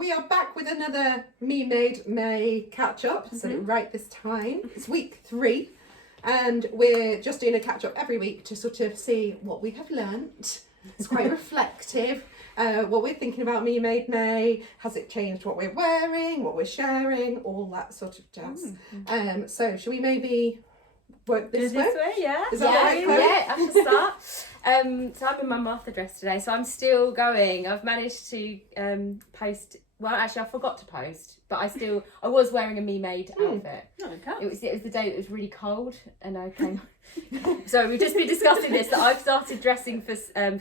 we are back with another Me Made May catch up. So right this time, it's week 3, and we're just doing a catch up every week to sort of see what we have learnt. It's quite reflective. What we're thinking about Me Made May, has it changed what we're wearing, what we're sharing, all that sort of jazz. So shall we maybe work this way? Yeah. Is that right, Chloe? Yeah, I should start. So I'm in my Martha dress today, so I'm still going. I've managed to post. Well, actually, I forgot to post, but I was wearing a Me Made outfit. Okay. It was the day that was really cold, and I came. So we've just been discussing this, that I've started dressing for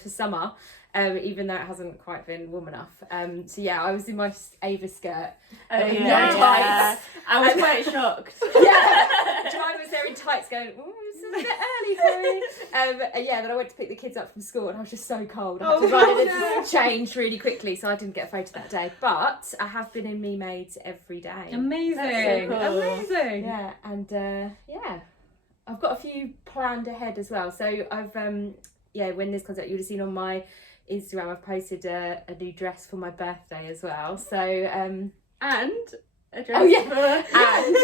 summer. Even though it hasn't quite been warm enough. So yeah, I was in my Ava skirt. Tights. I was quite shocked. Yeah, Joanna was there in tights going, "Ooh, this is a bit early for me." And yeah, then I went to pick the kids up from school and I was just so cold. I had to run in and change really quickly, so I didn't get a photo that day. But I have been in Me Made every day. Amazing. That's so cool. Amazing. Yeah, and yeah, I've got a few planned ahead as well. So I've when this comes out, you would have seen on my Instagram, I've posted a new dress for my birthday as well. So and a dress. oh yeah, and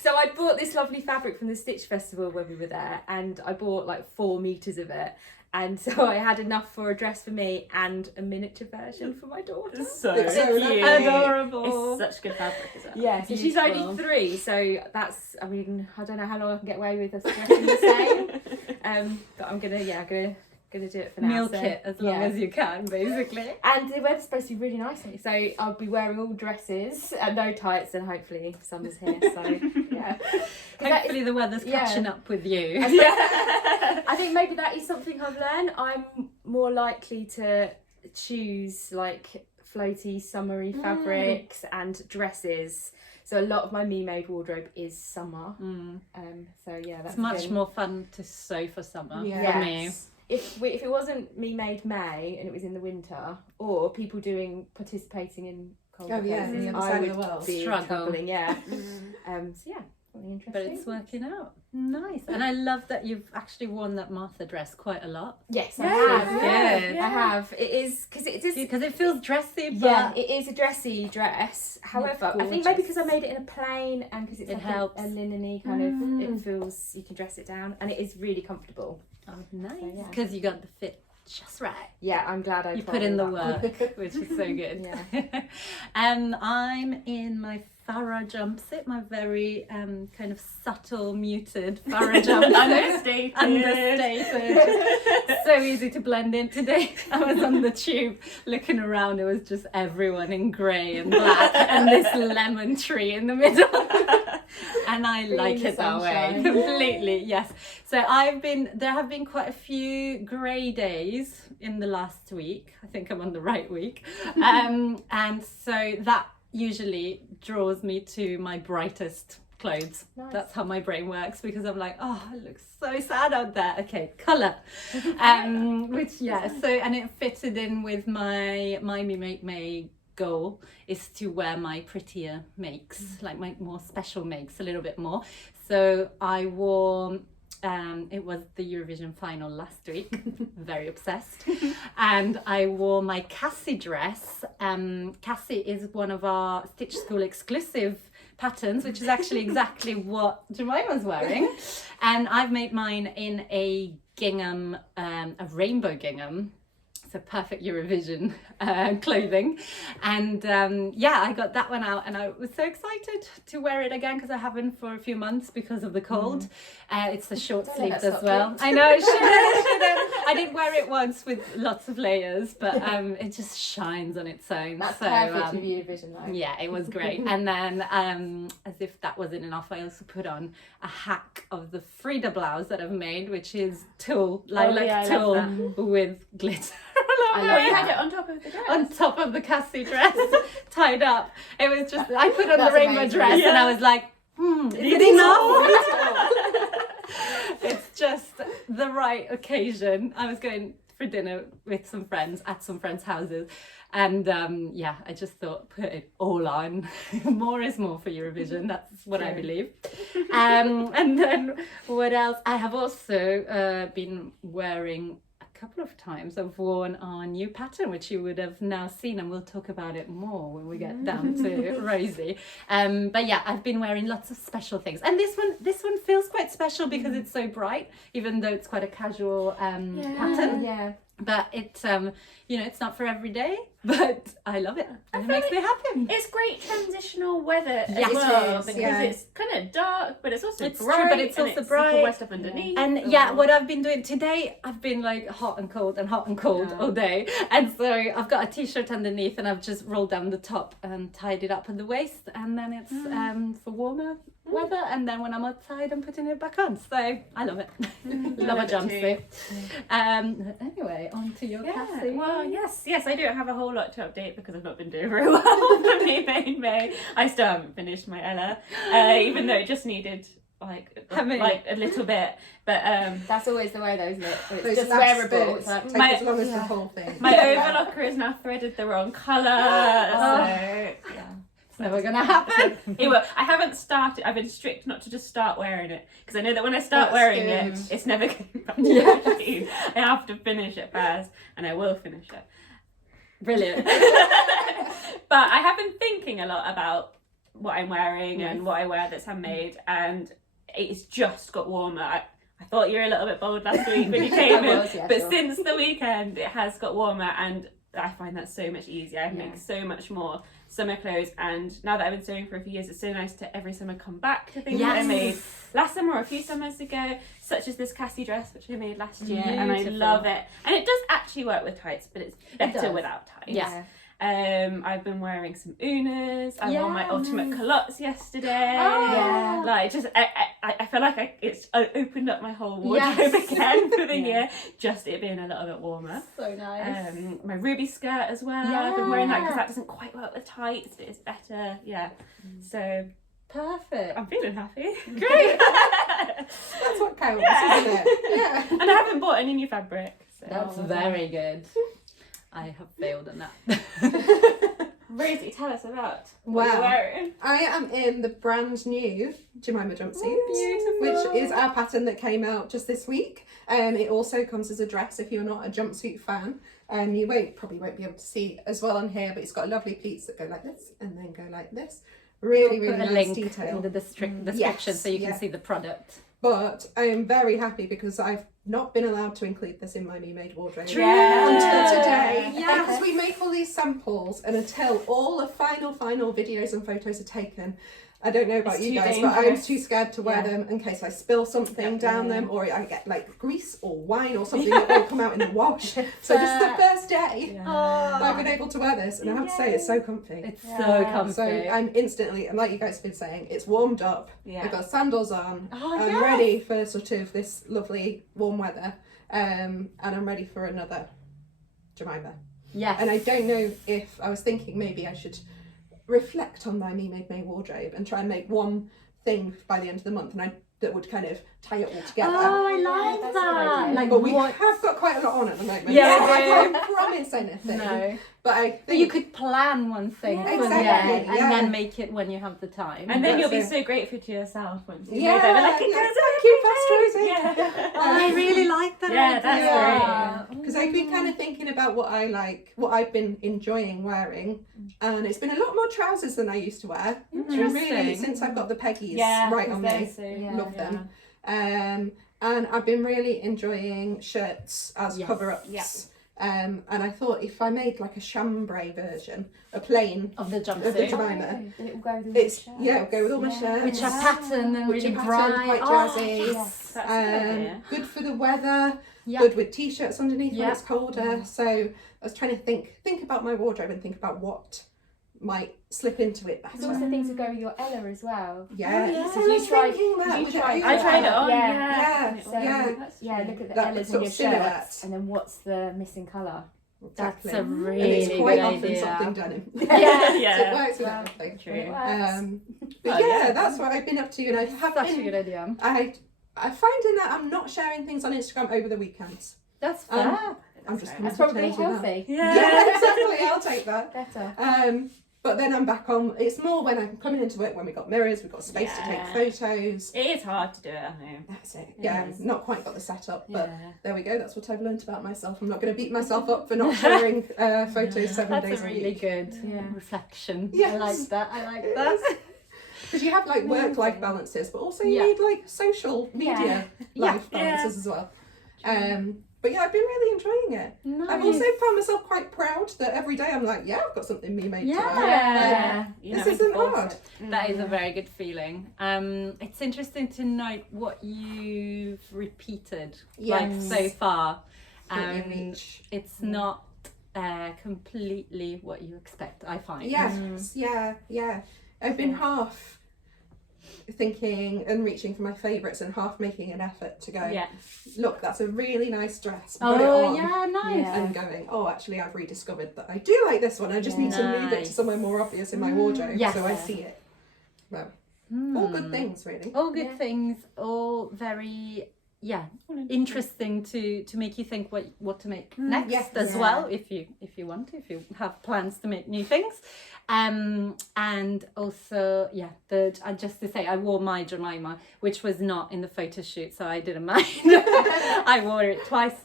so I bought this lovely fabric from the Stitch Festival when we were there, and I bought like 4 meters of it, and so I had enough for a dress for me and a miniature version for my daughter. It's so cute. Adorable. It's such good fabric as well. Yeah, so she's only 3, so that's, I mean, I don't know how long I can get away with us dressing the same. But I'm gonna do it for now. Milk it as long as you can, basically. And the weather's supposed to be really nice, so I'll be wearing all dresses and no tights, and hopefully summer's here. So yeah, Hopefully the weather's catching up with you. I think maybe that is something I've learned. I'm more likely to choose like floaty, summery fabrics and dresses. So a lot of my Me Made wardrobe is summer. So yeah, that's It's much more fun to sew for summer for me. If it wasn't Me Made May and it was in the winter, or people participating in colder places, in the other I side would of the world. be Struggle. struggling. Yeah. So yeah, something interesting. But it's working out. Nice. And I love that you've actually worn that Martha dress quite a lot. Yes, I have. Good. I have. It is Because it feels dressy, but yeah, it is a dressy dress. However, I think maybe because I made it in a plain and because it's It like helps. a linen-y kind of, it feels, you can dress it down, and it is really comfortable. oh, nice. So, yeah. Because you got the fit just right. Yeah, I'm glad I You tried put in the all that. work, which is so good. I'm in my Farah jumpsuit, my very kind of subtle, muted Farah jumpsuit. Understated. So easy to blend in. Today I was on the tube looking around, it was just everyone in grey and black and this lemon tree in the middle. And I like it that way completely. Yes. So there have been quite a few grey days in the last week. I think I'm on the right week. And so that usually draws me to my brightest clothes. Nice. That's how my brain works, because I'm like, oh, it looks so sad out there. Okay, colour. Which and it fitted in with my Me Made May goal is to wear my prettier makes, like my more special makes a little bit more. So I wore it was the Eurovision final last week, very obsessed, and I wore my Cassie dress. Cassie is one of our Stitch School exclusive patterns, which is actually exactly what Jemima's wearing, and I've made mine in a gingham, a rainbow gingham. So perfect Eurovision clothing, and I got that one out, and I was so excited to wear it again because I haven't for a few months because of the cold. It's the short sleeved as well. I know, I should've. I did wear it once with lots of layers, but it just shines on its own. That's so, perfect for Eurovision, though. Yeah, it was great. And then, as if that wasn't enough, I also put on a hack of the Frida blouse that I've made, which is lilac tulle with glitter. You had it on top of the dress. On top of the Cassie dress, tied up. It was just, I put on That's the rainbow amazing. dress and I was like, is it enough? It's just the right occasion. I was going for dinner with some friends at some friends' houses, and I just thought, put it all on. More is more for Eurovision. That's what I believe. And then what else? I have also been wearing a couple of times I've worn our new pattern, which you would have now seen, and we'll talk about it more when we get down to Rosie. But yeah, I've been wearing lots of special things, and this one feels quite special because it's so bright, even though it's quite a casual pattern. Yeah. But it's it's not for every day, but I love it. And it makes me happy. It's great transitional weather Yes, as well, it is, because yeah. it's kind of dark, but it's also It's true, bright. but it's and also You bright. can wear stuff underneath. And yeah, what I've been doing today, I've been like hot and cold all day. And so I've got a t-shirt underneath and I've just rolled down the top and tied it up at the waist. And then it's for warmer weather. And then when I'm outside, I'm putting it back on. So I love it. Love a love it jumpsuit. Anyway, on to your Cassie. Well, yes, I don't have a whole lot to update because I've not been doing very well for Me Made May. I still haven't finished my Ella, even though it just needed like a little bit. But That's always the way, though, isn't it? It's Those just last wearable. bits It's like, take as long as the whole thing. my overlocker is now threaded the wrong colour. So yeah. It's never gonna happen. It will. I haven't started. I've been strict not to just start wearing it because I know that when I start wearing it, it's never going back to the routine. I have to finish it first, and I will finish it. Brilliant. But I have been thinking a lot about what I'm wearing and what I wear that's handmade, and it's just got warmer. I thought you were a little bit bold last week when you came in, was, yeah, but sure. since the weekend it has got warmer, and I find that so much easier. I make so much more summer clothes, and now that I've been sewing for a few years, it's so nice to every summer come back to things that I made last summer or a few summers ago, such as this Cassie dress which I made last year, and I love it. And it does actually work with tights, but it's better without tights. Yeah. I've been wearing some Unas. I wore my ultimate culottes yesterday. Oh, yeah. Like just, I feel like it's opened up my whole wardrobe again for the year. Just it being a little bit warmer. So nice. My ruby skirt as well. I've been wearing that because that doesn't quite work with tights, but it's better. Yeah. So Perfect. I'm feeling happy. Great. That's what counts, isn't it? Yeah. And I haven't bought any new fabric. So. That's very good. I have failed on that. Rosie, tell us about what you're Wow. wearing. I am in the brand new Jemima jumpsuit, beautiful. which is our pattern that came out just this week. It also comes as a dress if you're not a jumpsuit fan. You probably won't be able to see as well on here, but it's got lovely pleats that go like this and then go like this. Really, really Put a nice link detail. in the description Yes, so you can yeah. see the product. But I am very happy because I've not been allowed to include this in my Me Made wardrobe Yeah. until today. Yeah. Because we make all these samples, and until all the final videos and photos are taken, I don't know about It's you too guys, but I'm dangerous. too scared to wear Yeah. them in case I spill something down them, or I get like grease or wine or something that will come out in the wash. So this is the first day I've been able to wear this, and I have to say it's so comfy. It's so comfy. So I'm instantly, and like you guys have been saying, it's warmed up. Yeah. I've got sandals on. Oh, I'm yes. ready for sort of this lovely warm weather. And I'm ready for another Jemima. Yes. And I don't know if I was thinking maybe I should reflect on my Me Made May wardrobe and try and make one thing by the end of the month, and that would kind of tie it all together. Oh, I like that's a good that. idea. Like But we what? have got quite a lot on at the moment. Yeah, so we I do. can't promise anything. No. But I think But you could plan one thing Yeah, for the exactly, end and yeah. then make it when you have the time. And then That's you'll be it. so grateful to yourself once you Yeah, know that. Like, it yeah, goes thank you, Fast Rosie. Yeah. I really like that. Yeah, that's idea. great. Because I've been kind of thinking about what I like, what I've been enjoying wearing, and it's been a lot more trousers than I used to wear. And really, Interesting. since I've got the Peggies Yeah, right on me, Yeah. love them. And I've been really enjoying shirts as Yes. cover-ups. Yeah. And I thought if I made like a chambray version, a plain Of the of the jumpsuit. Jemima, And it will go with all it's your it'll go with all my shirts. shirts. Which are patterned and Which are really patterned, bright. quite Oh, jazzy. yes. That's a good idea. Good for the weather. Yeah. Good with t-shirts underneath when Yeah. it's colder. So I was trying to think about my wardrobe and think about what might slip into it There's better. also things that go with your Ella as well. Yeah, yeah. so So you I was tried- thinking that you with tried- the I tried it on. Yeah. Yeah. So Yeah. look at the That Ellas sort in of your silhouette. shirts, and then what's the missing colour? Exactly. That's a and really it's quite good often idea. something denim. Yeah. So it Yeah. works with Well, everything. True. It works. But Oh, yeah, yeah. that's what I've been up to, and I have That's a been. good idea. I finding that I'm not sharing things on Instagram over the weekends. That's fair. I'm just right. coming That's to probably terms with that. healthy. Yeah, exactly. I'll take that. Better. But then I'm back on. It's more when I'm coming into work when we've got mirrors, we've got space to take photos. It is hard to do it at home. That's it. It Yeah, is. not quite got the setup, but Yeah. there we go. That's what I've learned about myself. I'm not going to beat myself up for not sharing photos 7 That's days a a really week. good Yeah. reflection. I Yes. like that. I like It that. is. Because you have like work-life balances, but also you Yeah. need like social media life balances as well. But yeah, I've been really enjoying it. Nice. I've also found myself quite proud that every day I'm like, yeah, I've got something me made to wear. Yeah. You This know, isn't force hard. it. That is a very good feeling. It's interesting to note what you've repeated like Yes. so far. That you reach. It's not completely what you expect, I find. Yes, yeah. I've been half thinking and reaching for my favourites and half making an effort to go, Yeah. look, that's a really nice dress. Put it Oh on. yeah, nice. Yeah. And going, oh, actually, I've rediscovered that I do like this one. I just need to move it to Nice. somewhere more obvious in my wardrobe Yes. so I see it. Well, all good things, really. All good Yeah. things, all very interesting to make you think what to make next yes. as Yeah. well if you want to, if you have plans to make new things. And also just to say, I wore my Jemima, which was not in the photo shoot, so I didn't mind. I wore it twice,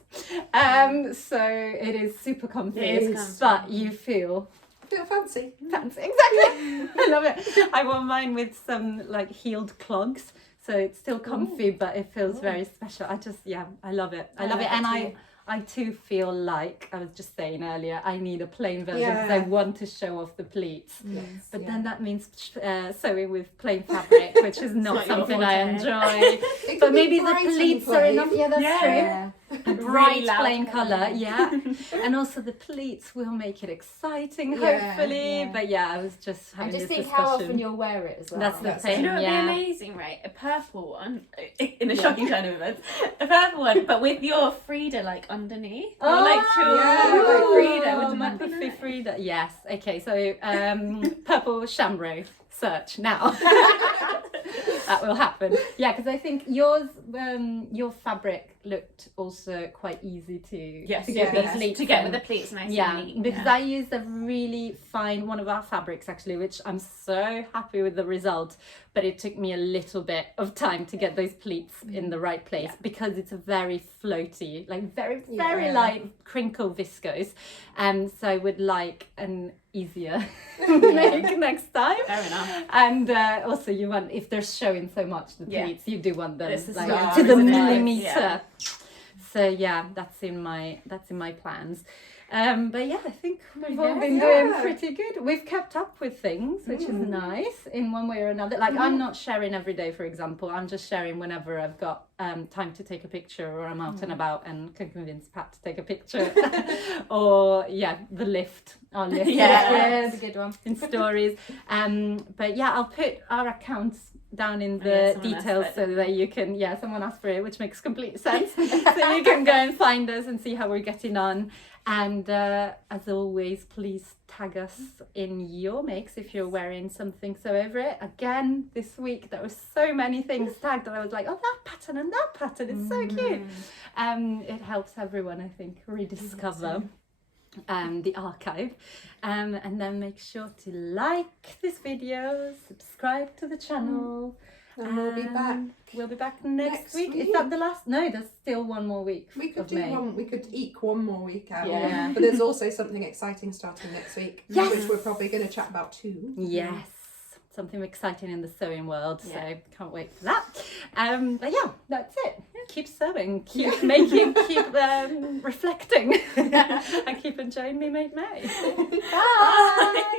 so it is super comfy, It is comfy. but you feel Feel fancy. fancy. Exactly. I love it. I wore mine with some like heeled clogs, so it's still comfy, but it feels very special. I love it. I love it, and I too feel like I was just saying earlier, I need a plain version because I Yeah. want to show off the pleats. Yes, But yeah. then that means sewing with plain fabric, which is not not your something I forte. enjoy. It But can be maybe the bright and pleats are plain. enough. Yeah, that's true. Yeah. A bright Really loud plain colour. colour, yeah. And also the pleats will make it exciting, Yeah, hopefully. yeah. But yeah, I was just And having just this think discussion. how often you'll wear it as well. That's the That's thing, Do you know what would yeah. be amazing, right? A purple one, in a shocking turn of events, a purple one, but with your Frida like underneath. Or, like children, yeah, like Frida. Oh, Wouldn't my that be puffy nice? Frida. Yes. Okay. So purple chambray search now. That will happen. Yeah, because I think yours, your fabric looked also quite easy to Yes, to get yeah. the pleats to get in. with the pleats nice Yeah, and neat. because I used a really fine one of our fabrics actually, which I'm so happy with the result. But it took me a little bit of time to get those pleats in the right place because it's a very floaty, like very Yeah. light crinkle viscose. So I would like an easier make next time. Fair enough. And also you want, if they're showing so much the Yeah. pleats, you do want them This is like star, to the isn't it? millimeter. Yeah. So yeah, that's in my plans. But yeah, I think we've all Yes. been Yeah. doing pretty good. We've kept up with things, which is nice in one way or another. Like I'm not sharing every day, for example. I'm just sharing whenever I've got time to take a picture or I'm out and about and can convince Pat to take a picture. Or the lift. Our lift. Yeah, that's a good one. In stories. But yeah, I'll put our accounts down in Yeah, the someone asked details for it. so that you can, someone asked for it, which makes complete sense. So you can go and find us and see how we're getting on. And as always, please tag us in your makes if you're wearing something so over it. Again, this week there were so many things tagged that I was like, oh, that pattern and that pattern is so cute. It helps everyone, I think, rediscover the archive. And then make sure to like this video, subscribe to the channel. And we'll be back. We'll be back next Next week. Is week. that the last? No, there's still one more week. We could of do May. one. We could eke one more week out. Yeah. But there's also something exciting starting next week, Yes. which we're probably going to chat about too. Yes, something exciting in the sewing world. Yeah. So can't wait for that. But yeah, that's it. Keep sewing, keep making, keep reflecting, and keep enjoying Me Made May. Bye.